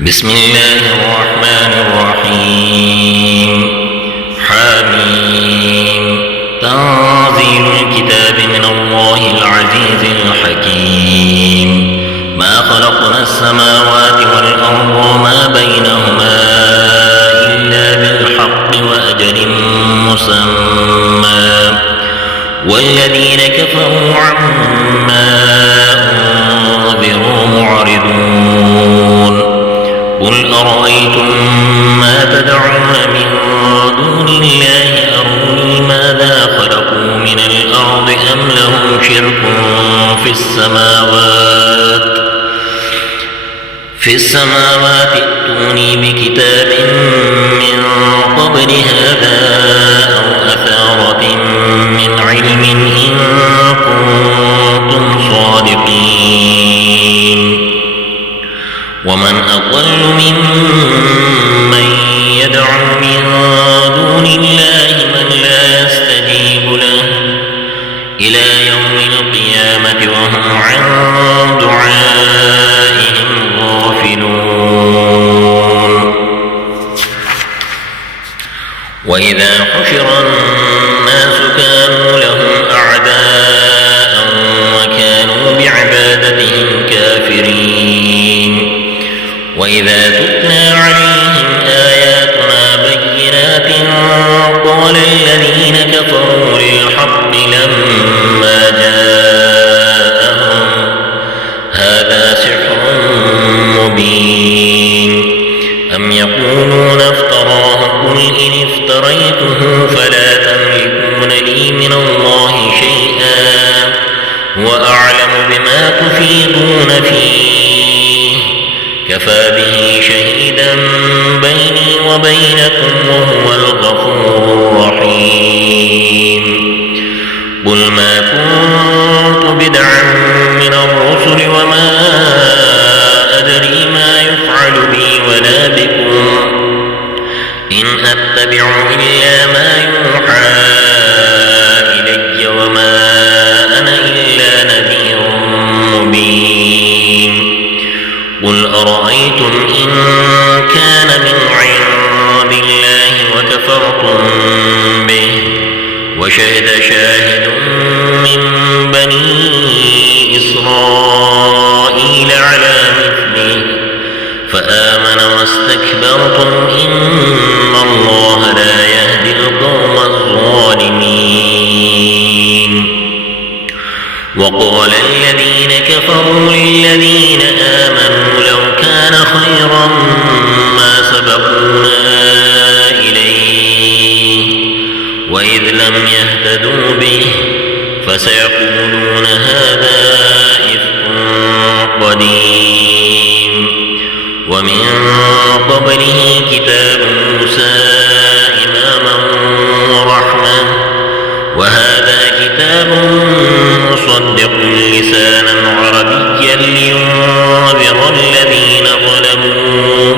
بسم الله الرحمن الرحيم. حميم. تنزيل الكتاب من الله العزيز الحكيم. ما خلقنا السماوات والأرض وما بينهما إلا بالحق وأجل مسمى والذين كفروا عما أنذروا معرضون. قل أرأيتم ما تدعون من دون الله أروني ماذا خلقوا من الأرض أم لهم شرك في السماوات ائتوني بكتاب من قبل هذا أو أثارة من علم إن كنتم صادقين. ومن أضل ممن يدعو من دون الله من لا يستجيب له إلى يوم القيامة وهم عن دعائهم غافلون. وإذا حشر الناس كانوا لهم أعداء وكانوا بعبادتهم كافرين. وإذا تتلى عليهم آياتنا بينات قال الذين كفروا للحق لما جاءهم هذا سحر مبين. أم يقولون افتراه قل إن افتريته فلا تملكون لي من الله شيئا وأعلم بما تفيضون فيه كفى به شهيدا بيني وبينكم وهو الغفور الرحيم. قل ما كنت بدعا من الرسل وما أدري ما يفعل بي ولا بكم إن أتبع إلا ما يوحى إلي وما أنا إلا نذير مبين. قل أرأيتم إن كان من عند الله وكفرتم به وشهد شاهد من بني إسرائيل على مثله فآمن واستكبرتم إن الله لا يهدي القوم الظالمين. وقال الذين كفروا للذين آمنوا لو كان خيرا ما سبقونا إليه وإذ لم يهتدوا به فسيقولون هذا إفك قديم. ومن قبله كتاب موسى إماما ورحمة وهذا كتاب مصدق لسانا عربيا لينذر الذين ظلموا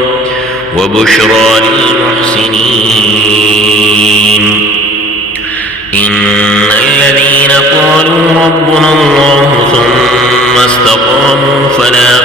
وبشرى للمحسنين. إن الذين قالوا ربنا الله ثم استقاموا فلا